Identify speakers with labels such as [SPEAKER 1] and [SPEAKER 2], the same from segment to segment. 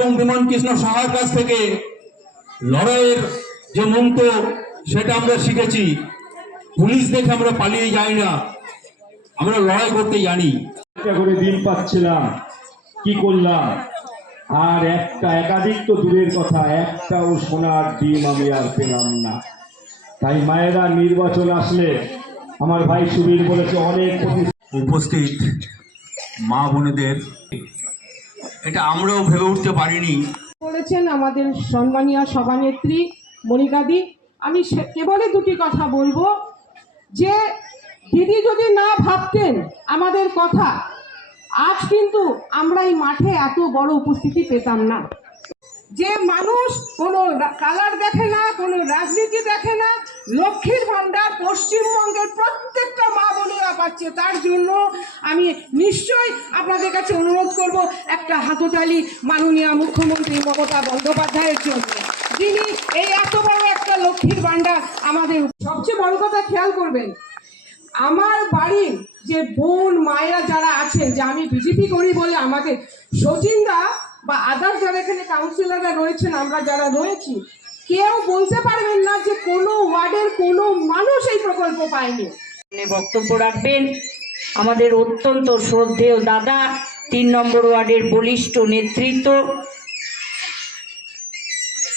[SPEAKER 1] এবং বিমান কৃষ্ণ সাহার কাছ থেকে লড়াইয়ের যে মন্ত্র সেটা আমরা শিখেছি। পুলিশ দেখে আমরা পালিয়ে যাই না। আমরা লড়াই করতে জানি।
[SPEAKER 2] একটা করে দিন পাচ্ছিলাম। কি করলাম? আর একটা একাধিক তো দূরের কথা একটাও সোনার ডিম আমি আর পেলাম না। তাই মায়েরা নির্বাচন আসলে আমার ভাই সুবীর বলেছে অনেক
[SPEAKER 1] উপস্থিত। মা বোনেদের এটা আমরাও ভেবে উঠতে পারিনি।
[SPEAKER 3] বলেছেন আমাদের সম্মানীয় সভানেত্রী মনিকাদি আমি কেবলই দুটি কথা বলব। যে দিদি যদি না ভাবতেন আমাদের কথা, আজ কিন্তু আমরা এই মাঠে এত বড় উপস্থিতি পেতাম না। যে মানুষ কোনো কালার দেখে না, কোনো রাজনীতি দেখে না, লক্ষ্মীর ভাণ্ডার পশ্চিমবঙ্গের বোনেরা পাচ্ছে। তার জন্য আমি নিশ্চয়ই আপনাদের কাছে অনুরোধ করব একটা হাততালি মাননীয় মুখ্যমন্ত্রী মমতা বন্দ্যোপাধ্যায়ের জন্য। যিনি এই এত বড় একটা লক্ষ্মীর ভাণ্ডার আমাদের সবচেয়ে বড় কথা খেয়াল করবেন, আমার বাড়ির যে বোন মায়েরা যারা আছেন, যে আমি বিজেপি করি বলে আমাদের সচিনদা বা আদার যারা এখানে কাউন্সিলররা রয়েছেন, আমরা যারা রয়েছি, কেউ বলতে পারবেন না যে কোনো ওয়ার্ডের কোনো মানুষ এই প্রকল্প পায়নি।
[SPEAKER 4] বক্তব্য রাখবেন। আমাদের অত্যন্ত শ্রদ্ধেয় দাদা, তিন নম্বর ওয়ার্ডের বলিষ্ঠ নেতৃত্ব,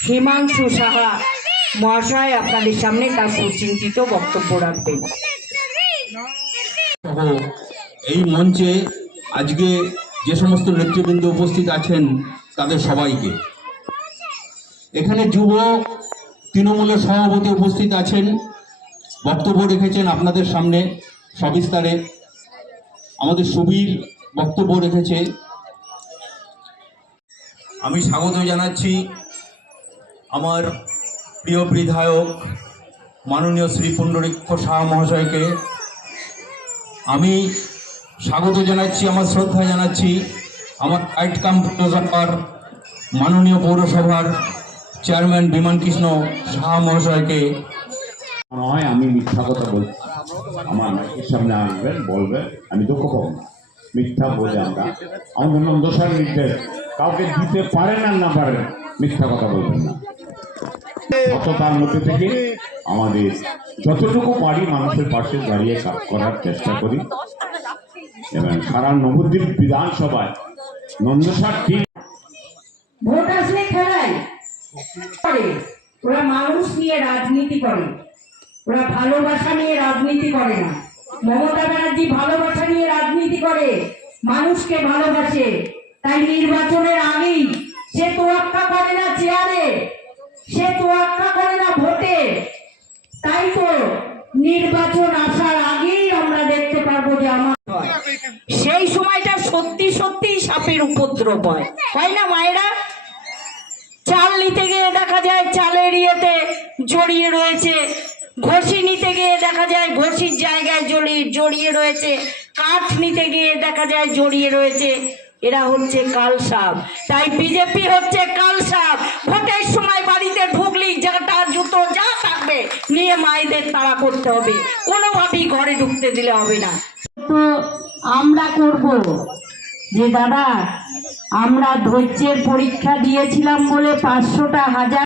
[SPEAKER 4] হিমাংশু সাহা মহাশয় আপনাদের সামনে তার সুচিন্তিত বক্তব্য রাখবেন।
[SPEAKER 1] এই মঞ্চে আজকে যে সমস্ত নেতৃবৃন্দ উপস্থিত আছেন তাদের সবাইকে। এখানে যুব তৃণমূলের সভাপতি উপস্থিত আছেন। বক্তব্য রেখেছেন আপনাদের সামনে সবিস্তারে। আমাদের সুবীর বক্তব্য রেখেছে। আমি স্বাগত জানাচ্ছি আমার প্রিয় বিধায়ক মাননীয় শ্রী পুণ্ডরীক্ষ শাহ মহাশয়কে। আমি স্বাগত জানাচ্ছি, আমার শ্রদ্ধা জানাচ্ছি আমার আইটকাম প্রজাপার মাননীয় পৌরসভার চেয়ারম্যান বিমান কৃষ্ণ সাহা মহাশয়কে।
[SPEAKER 2] নয়, আমি মিথ্যা কথা বলছি আমার মাইকের সামনে আসবেন বলবেন, আমি দুঃখ পাবো না। মিথ্যা বলে আমরা আমাদের নন্দসার নির্দেশ কাউকে দিতে পারেন আর না পারেন, মিথ্যা কথা বলবেন না। সততার মধ্যে থেকে আমাদের যতটুকু পারি মানুষের পাশে দাঁড়িয়ে কাজ করার চেষ্টা করি। এবং সারা নবদ্বীপ বিধানসভায় নন্দসার টিম
[SPEAKER 4] ভোট আসলে খেলায়। ওরা মানুষ নিয়ে রাজনীতি করে। ওরা ভালোবাসা নিয়ে রাজনীতি করে না। মমতা ব্যানার্জি ভালোবাসা নিয়ে রাজনীতি করে, মানুষকে ভালোবাসে। তাই নির্বাচনের আগেই সে তোয়াক্কা করে না চেয়ারে, সে তোয়াক্কা করে না ভোটে। তাই তো নির্বাচন আসার আগেই আমরা দেখতে পারব যে আমার সেই সময়টা সত্যি সত্যি সাপের উপদ্রব হয়। তাই না, মায়েরা? চাল নিতে গিয়ে দেখা যায়, চালের ইয়েতে জড়িয়ে রয়েছে ঘষি নিতে গিয়ে দেখা যায় ঘষির জায়গায় জড়িয়ে জড়িয়ে রয়েছে। কাঠ নিতে গিয়ে দেখা যায় জড়িয়ে রয়েছে। এরা হচ্ছে কাল সাপ। তাই বিজেপি হচ্ছে কাল সাপ। ভোটের সময় বাড়িতে ঢুকলি জাটা জুতো যা থাকবে, নিয়ে মায়েদের তাড়া করতে হবে। কোনোভাবেই ঘরে ঢুকতে দিলে হবে না। তো আমরা করব। যে দাদা, আমরা ধৈর্যের পরীক্ষা দিয়েছিলাম বলে পাঁচশোটা হাজার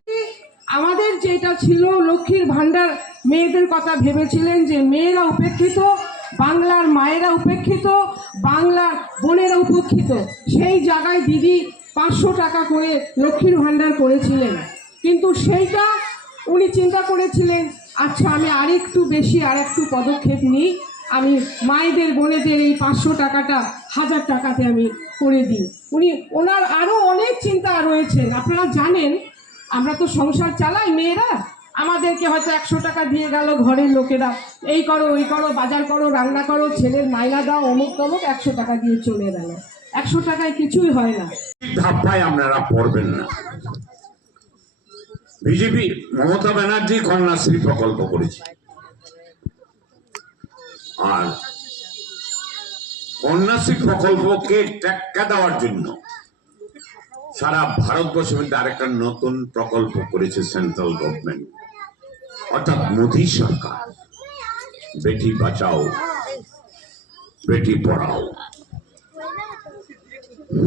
[SPEAKER 3] আমাদের যেটা ছিল লক্ষ্মীর ভাণ্ডার, মেয়েদের কথা ভেবেছিলেন যে মেয়েরা উপেক্ষিত, বাংলার মায়েরা উপেক্ষিত, বাংলার বোনেরা উপেক্ষিত। সেই জায়গায় দিদি পাঁচশো টাকা করে লক্ষ্মীর ভাণ্ডার করেছিলেন। কিন্তু সেইটা উনি চিন্তা করেছিলেন আচ্ছা আমি আরেকটু বেশি আর একটু পদক্ষেপ নিই, আমি মায়েদের, বোনেদের এই পাঁচশো টাকাটা হাজার টাকাতে আমি করে দিই। উনি, ওনার আরও অনেক চিন্তা রয়েছেন, আপনারা জানেন আমরা তো সংসার চালাই, মেয়েরা। আমাদেরকে হয়তো একশো টাকা দিয়ে গেল ঘরের লোকেরা। এই করো, ওই করো, বাজার করো, রান্না করো, ছেলের মাইনা দাও, অমুক তমুক, একশো টাকা দিয়ে চলে গেল। একশো টাকায় কিছুই হয় না।
[SPEAKER 5] ধাপ্পায় আপনারা পড়বেন না। বিজেপি, মমতা ব্যানার্জি, কন্যাশ্রী প্রকল্প করেছে। আর কন্যাশ্রী প্রকল্পকে টেক্কা দেওয়ার জন্য সারা ভারতবর্ষের মধ্যে আরেকটা নতুন প্রকল্প করেছে সেন্ট্রাল গভর্নমেন্ট অর্থাৎ মোদী সরকার। বেটি বাঁচাও, বেটি পড়াও।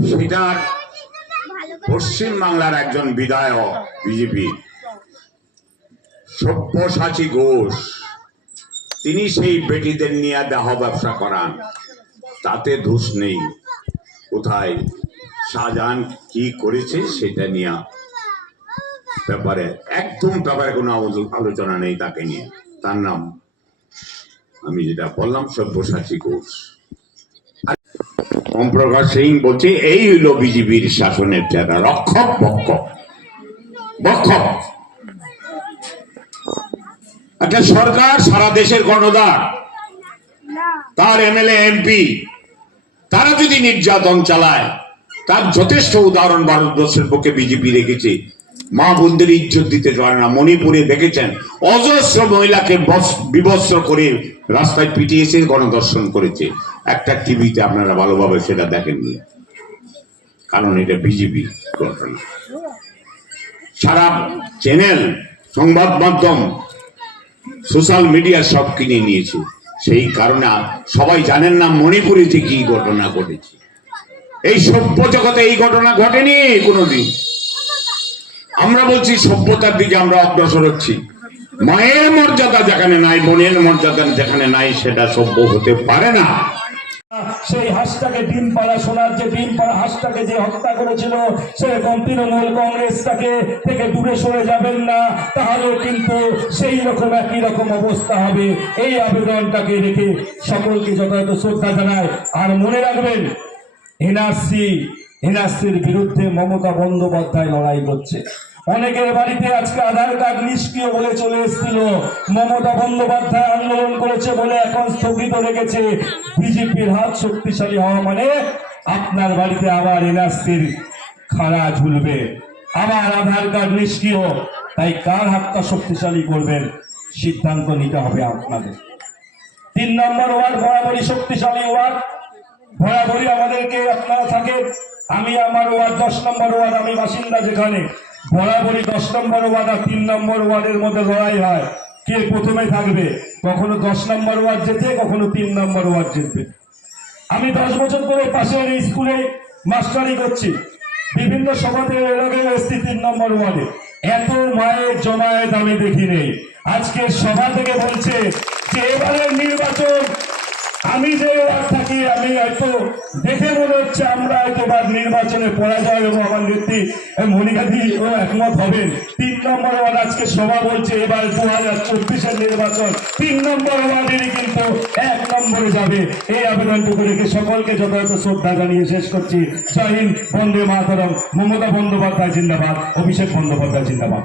[SPEAKER 5] সেটার পশ্চিম বাংলার একজন বিধায়ক, বিজেপি। সব্যসাচী ঘোষ। তিনি সেই বেটিদের নিয়ে দেহ ব্যবসা করান। তাতে দোষ নেই। কোথায়? শাহজাহান কি করেছে সেটা নিয়ে ব্যাপারে, একদম ব্যাপারে কোনো আলো- আলোচনা নেই তাকে নিয়ে। তার নাম আমি যেটা বললাম, সব্যসাচী ঘোষ। ওম প্রকাশ সিং বলছে, এই হইল বিজেপির শাসনের চেহারা রক্ষক বক্ষক বক্ষক। একটা সরকার সারা দেশের গণদার তার এমএলএ, এমপি, তারা যদি নির্যাতন চালায় তার যথেষ্ট উদাহরণ ভারতবর্ষের পক্ষে বিজেপি রেখেছে। মা বোনদের ইজ্জত দিতে পারে না, মণিপুরে দেখেছেন, অজস্র মহিলাকে বিবস্ত্র করে রাস্তায় পিটিয়েছে গণদর্শন করেছে। একটা টিভিতে আপনারা ভালোভাবে সেটা দেখেননি। কারণ এটা বিজেপি ঘটনা সারা চ্যানেল, সংবাদ মাধ্যম, সোশ্যাল মিডিয়া সব কিনে নিয়েছে। সেই কারণে সবাই জানেন না মণিপুরে যে কি ঘটনা ঘটেছে। এই সভ্য জগতে এই ঘটনা ঘটেনি কোনোদিন। আমরা বলছি, সভ্যতার দিকে আমরা অগ্রসর হচ্ছি। মায়ের মর্যাদা যেখানে নাই, বোনের মর্যাদা যেখানে নাই, সেটা সভ্য হতে পারে না।
[SPEAKER 6] সেই হাঁসটাকে ডিম পাড়া শোনার যে ডিম পাড়া হাঁসটাকে যে হত্যা করেছিল সেরকম তৃণমূল কংগ্রেস তাকে থেকে দূরে সরে যাবেন না তাহলেও কিন্তু সেই রকম একই রকম অবস্থা হবে। এই আবেদনটাকে রেখে সকলকে যথাযথ শ্রদ্ধা জানায় আর মনে রাখবেন এনআরসি এনআরসির বিরুদ্ধে মমতা বন্দ্যোপাধ্যায় লড়াই করছে। অনেকের বাড়িতে আজকে আধার কার্ড নিষ্ক্রিয় বলে চলে এসেছিল। মমতা বন্দ্যোপাধ্যায় আন্দোলন করেছে বলে এখন স্থগিত রেখেছে। বিজেপির হাত শক্তিশালী হওয়া মানে আপনার বাড়িতে আবার এনআরসির খাড়া ঝুলবে। আবার আধার কার্ড নিষ্ক্রিয়। তাই কার হাতটা শক্তিশালী করবেন? সিদ্ধান্ত নিতে হবে আপনাদের। তিন নম্বর ওয়ার্ড বরাবরই শক্তিশালী ওয়ার্ড। বরাবরই আমাদেরকে আপনারা থাকেন। আমি আমার ওয়ার্ড দশ নম্বর ওয়ার্ড, আমি বাসিন্দা যেখানে। বরাবরই দশ নম্বর ওয়ার্ড আর তিন নম্বর ওয়ার্ডের মধ্যে লড়াই হয়। কে প্রথমে থাকবে? কখনো দশ নম্বর ওয়ার্ড যেতে কখনো তিন নম্বর ওয়ার্ড জিতবে। আমি দশ বছর ধরে পাশের স্কুলে মাস্টারি করছি। বিভিন্ন সভাতে এলাকায় এসছি তিন নম্বর ওয়ার্ডে। এত মায়ের জমায়েত আমি দেখি নেই। আজকে সভা থেকে বলছে যে, এবারের নির্বাচন আমি যে থাকি, আমি হয়তো দেখে মনে হচ্ছে আমরা এবার নির্বাচনে পরাজয় এবং আমার নেত্রী মনিকাদি একমত হবেন। তিন নম্বর ওয়ার্ড আজকে সভা বলছে, এবার দু হাজার চব্বিশের নির্বাচন। তিন নম্বর ওয়ার্ডেরই কিন্তু এক নম্বরে যাবে। এই আবেদনটুকু রেখে সকলকে যথাযথ শ্রদ্ধা জানিয়ে শেষ করছি। জয় হিন্দ, বন্দে মাতরম। মমতা বন্দ্যোপাধ্যায়, জিন্দাবাদ। অভিষেক বন্দ্যোপাধ্যায়, জিন্দাবাদ।